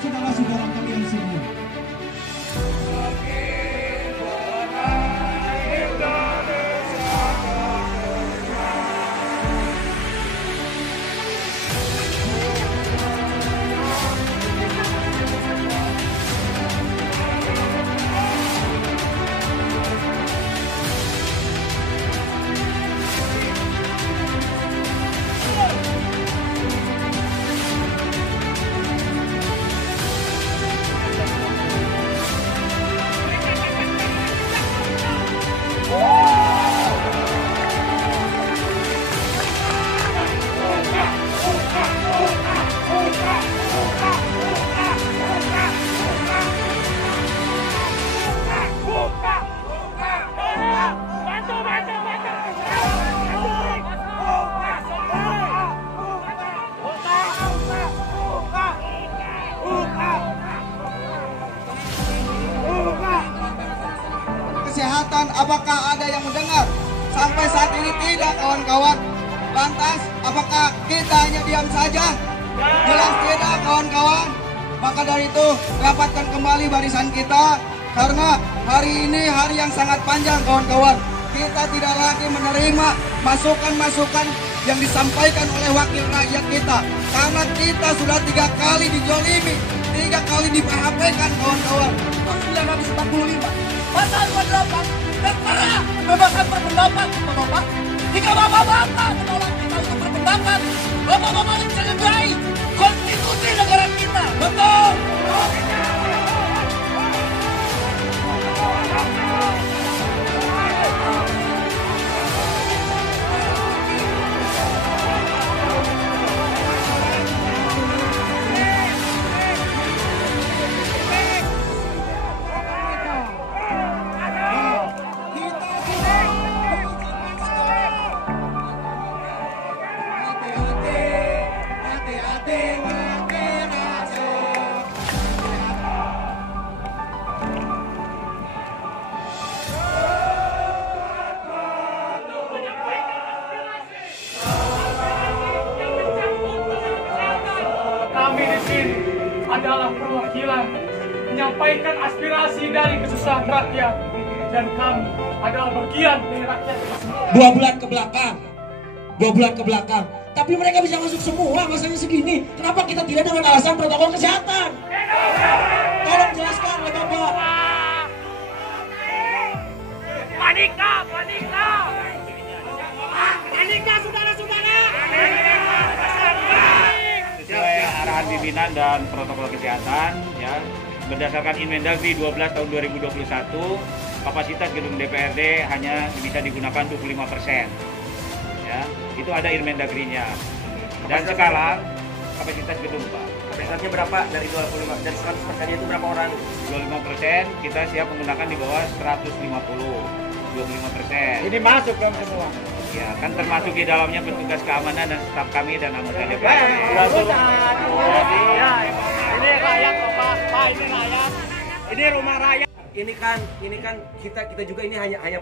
saudara-saudara kalian semua. Kesehatan, apakah ada yang mendengar? Sampai saat ini tidak, kawan-kawan. Lantas, apakah kita hanya diam saja? Jelas tidak, kawan-kawan. Maka dari itu, rapatkan kembali barisan kita, karena hari ini hari yang sangat panjang, kawan-kawan. Kita tidak lagi menerima masukan-masukan yang disampaikan oleh wakil rakyat kita, karena kita sudah 3 kali dijolimi, 3 kali di-PHP-kan, kawan-kawan. 945 Pasal 28 tertera kebebasan berpendapat, Bapak. Jika Bapak-Bapak menolak kita untuk berpendapat, Bapak-Bapak mencederai konstitusi negara kita. Betul. Kami di sini adalah perwakilan menyampaikan aspirasi dari kesusahan rakyat, dan kami adalah bagian dari rakyat itu semua. 2 bulan ke belakang, 2 bulan ke belakang, tapi mereka bisa masuk semua masanya segini. Kenapa kita tidak dengan alasan protokol kesehatan? Tolong jelaskan oleh Bapak. Panika, panika, Panika, saudara-saudara. Sesuai arahan pimpinan dan protokol kesehatan, ya, berdasarkan Inmendagri 12 tahun 2021, kapasitas gedung DPRD hanya bisa digunakan 25%. Ya, itu ada Inmendagri-nya. Dan sekarang kapasitas gedung, Pak. Kapasitasnya berapa dari 25? Dari 100% itu berapa orang? 25% kita siap menggunakan di bawah 150. 25%. ini masuk dong semua. Ya, kan termasuk di dalamnya petugas keamanan dan staf kami dan anggota DPRD. Ini rakyat, Pak. Ini rakyat. Ini rumah rakyat. Ini kan kita juga ini hanya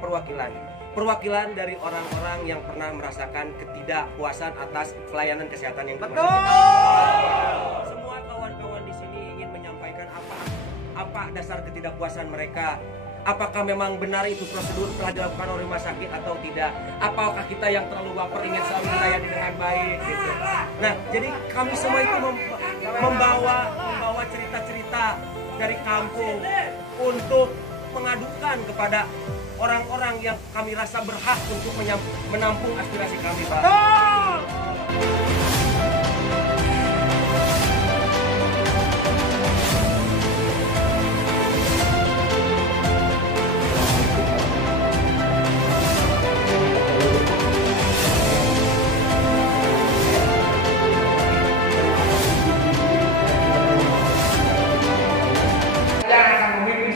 perwakilan dari orang-orang yang pernah merasakan ketidakpuasan atas pelayanan kesehatan yang betul. Semua kawan-kawan di sini ingin menyampaikan apa dasar ketidakpuasan mereka. Apakah memang benar itu prosedur telah dilakukan oleh rumah sakit atau tidak? Apakah kita yang terlalu baper ingin selalu melayani dengan baik gitu. Nah, jadi kami semua itu membawa cerita-cerita dari kampung untuk mengadukan kepada orang-orang yang kami rasa berhak untuk menampung aspirasi kami, Pak.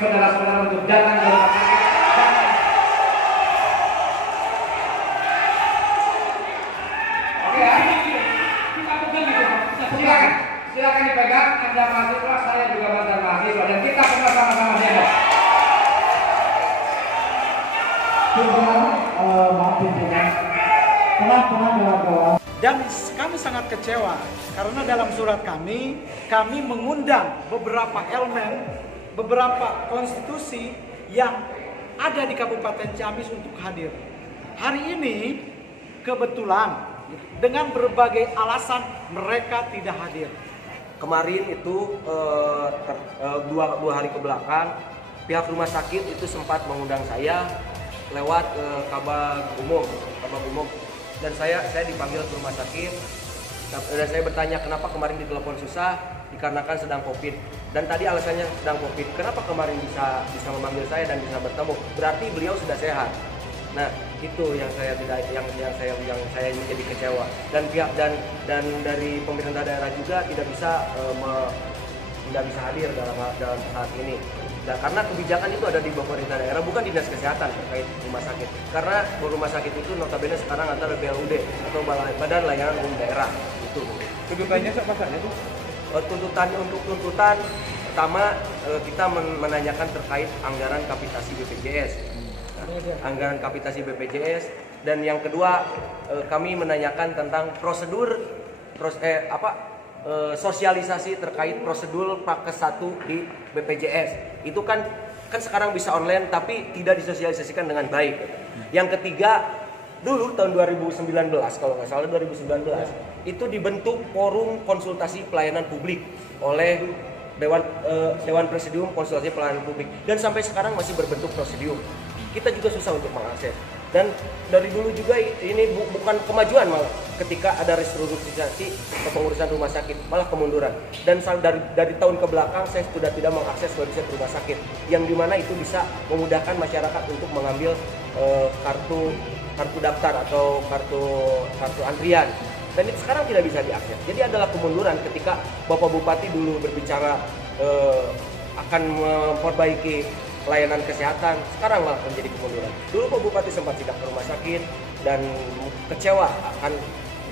Saudara-saudara untuk datang ke rumah sakit. Oke ya, kita pegang gitu. Silakan dipegang. Anda mahasiswa, saya juga mantan mahasiswa, dan kita semua sama-sama sehat. Pimpinan, maaf pimpinan. Tenang kawan-kawan. Dan kami sangat kecewa karena dalam surat kami mengundang beberapa elemen, beberapa konstitusi yang ada di Kabupaten Ciamis untuk hadir. Hari ini kebetulan dengan berbagai alasan mereka tidak hadir. Kemarin itu dua hari ke belakang pihak rumah sakit itu sempat mengundang saya lewat Kabag Umum, dan saya dipanggil ke rumah sakit dan saya bertanya kenapa kemarin ditelepon susah, dikarenakan sedang COVID, dan tadi alasannya sedang COVID. Kenapa kemarin bisa memanggil saya dan bisa bertemu? Berarti beliau sudah sehat. Nah, itu yang saya menjadi kecewa, dan pihak dan dari pemerintah daerah juga tidak bisa hadir dalam saat ini. Nah, karena kebijakan itu ada di pemerintah daerah, bukan dinas kesehatan terkait rumah sakit. Karena rumah sakit itu notabene sekarang antara BLUD atau Badan Layanan Umum Daerah itu. Tuntutannya apa saja tuh? Tuntutan pertama kita menanyakan terkait anggaran kapitasi BPJS. Anggaran kapitasi BPJS, dan yang kedua kami menanyakan tentang sosialisasi terkait prosedur Prokes 1 di BPJS. Itu kan sekarang bisa online tapi tidak disosialisasikan dengan baik. Yang ketiga, dulu tahun 2019 kalau nggak salah 2019 itu dibentuk forum konsultasi pelayanan publik oleh Dewan Presidium Konsultasi Pelayanan Publik, dan sampai sekarang masih berbentuk presidium. Kita juga susah untuk mengakses. Dan dari dulu juga ini bukan kemajuan, malah ketika ada restrukturisasi kepengurusan rumah sakit, malah kemunduran. Dan dari tahun ke belakang saya sudah tidak mengakses website rumah sakit, yang dimana itu bisa memudahkan masyarakat untuk mengambil kartu daftar atau kartu antrian. Dan itu sekarang tidak bisa diakses. Jadi adalah kemunduran ketika Bapak Bupati dulu berbicara akan memperbaiki pelayanan kesehatan, sekarang malah menjadi kemunduran. Dulu Pak Bupati sempat sidak ke rumah sakit dan kecewa akan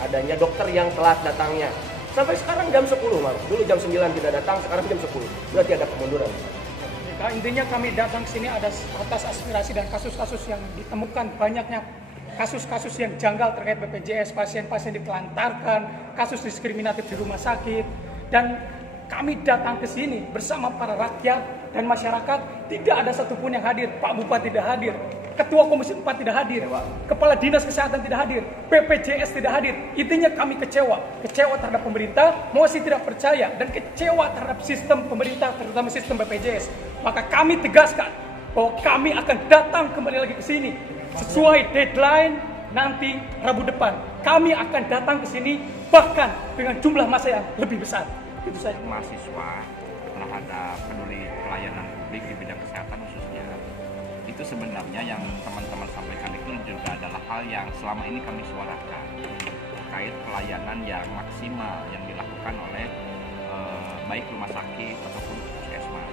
adanya dokter yang telat datangnya. Sampai sekarang jam 10 malah. Dulu jam 9 tidak datang, sekarang jam 10. Berarti ada kemunduran. Nah, intinya kami datang ke sini atas aspirasi dan kasus-kasus yang ditemukan, banyaknya kasus-kasus yang janggal terkait BPJS, pasien-pasien ditelantarkan, kasus diskriminatif di rumah sakit, dan kami datang ke sini bersama para rakyat dan masyarakat. Tidak ada satupun yang hadir. Pak Bupati tidak hadir, Ketua Komisi 4 tidak hadir, Kepala Dinas Kesehatan tidak hadir, BPJS tidak hadir. Intinya kami kecewa terhadap pemerintah, masih tidak percaya, dan kecewa terhadap sistem pemerintah, terutama sistem BPJS. Maka kami tegaskan bahwa kami akan datang kembali lagi ke sini sesuai deadline nanti Rabu depan. Kami akan datang ke sini bahkan dengan jumlah massa yang lebih besar. Itu saja. Mahasiswa terhadap peduli pelayanan publik di bidang kesehatan khususnya, itu sebenarnya yang teman-teman sampaikan itu juga adalah hal yang selama ini kami suarakan terkait pelayanan yang maksimal yang dilakukan oleh baik rumah sakit ataupun puskesmas.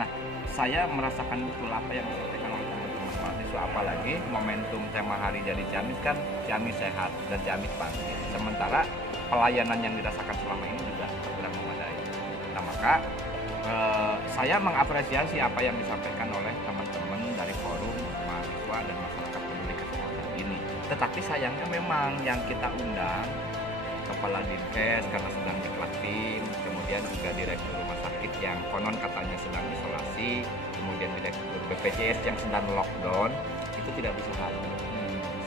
Nah, saya merasakan betul apa yang disampaikan oleh teman-teman mahasiswa, apalagi momentum tema Hari Jadi Ciamis kan Ciamis Sehat dan Ciamis Pasti. Sementara pelayanan yang dirasakan selama ini juga kurang memadai. Nah, maka saya mengapresiasi apa yang disampaikan oleh teman-teman dari forum mahasiswa dan masyarakat peduli kesehatan ini. Tetapi sayangnya memang yang kita undang Kepala Dinkes karena sedang diklat tim, kemudian juga Direktur Rumah Sakit yang konon katanya sedang isolasi, kemudian Direktur BPJS yang sedang lockdown, itu tidak bisa hadir.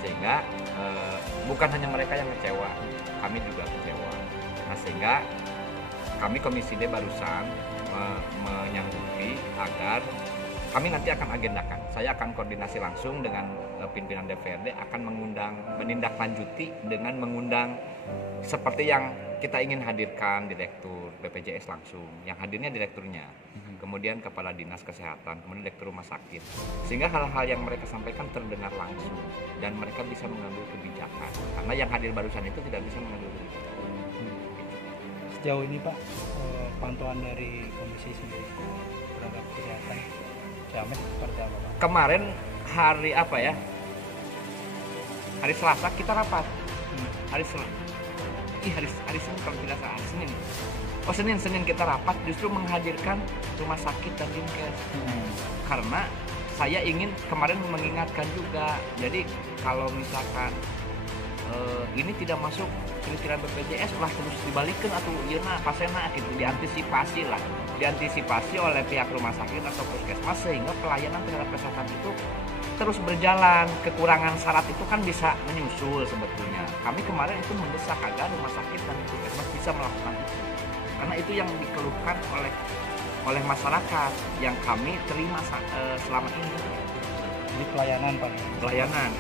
Sehingga bukan hanya mereka yang kecewa, kami juga kecewa. Nah, sehingga kami Komisi D barusan menyanggupi agar kami nanti akan agendakan. Saya akan koordinasi langsung dengan pimpinan DPRD, akan menindaklanjuti dengan mengundang seperti yang kita ingin hadirkan Direktur BPJS langsung, yang hadirnya direkturnya, kemudian Kepala Dinas Kesehatan, kemudian Direktur Rumah Sakit, sehingga hal-hal yang mereka sampaikan terdengar langsung dan mereka bisa mengambil kebijakan, karena yang hadir barusan itu tidak bisa mengambil kebijakan. Sejauh ini Pak, pantauan dari komisi sendiri terhadap kesehatan Ciamis seperti apa Pak? Kemarin hari apa ya? Hari Selasa kita rapat. Hari Senin kalau tidak salah, Senin. Oh Senin kita rapat justru menghadirkan rumah sakit dan Dinkes. Karena saya ingin kemarin mengingatkan juga. Jadi kalau misalkan ini tidak masuk kriteria BPJS lah terus dibalikin atau iya pasena gitu, diantisipasi oleh pihak rumah sakit atau puskesmas sehingga pelayanan terhadap kesehatan itu terus berjalan. Kekurangan syarat itu kan bisa menyusul sebetulnya. Kami kemarin itu mendesak agar rumah sakit dan puskesmas bisa melakukan itu karena itu yang dikeluhkan oleh masyarakat yang kami terima selama ini. Di pelayanan Pak. Pelayanan.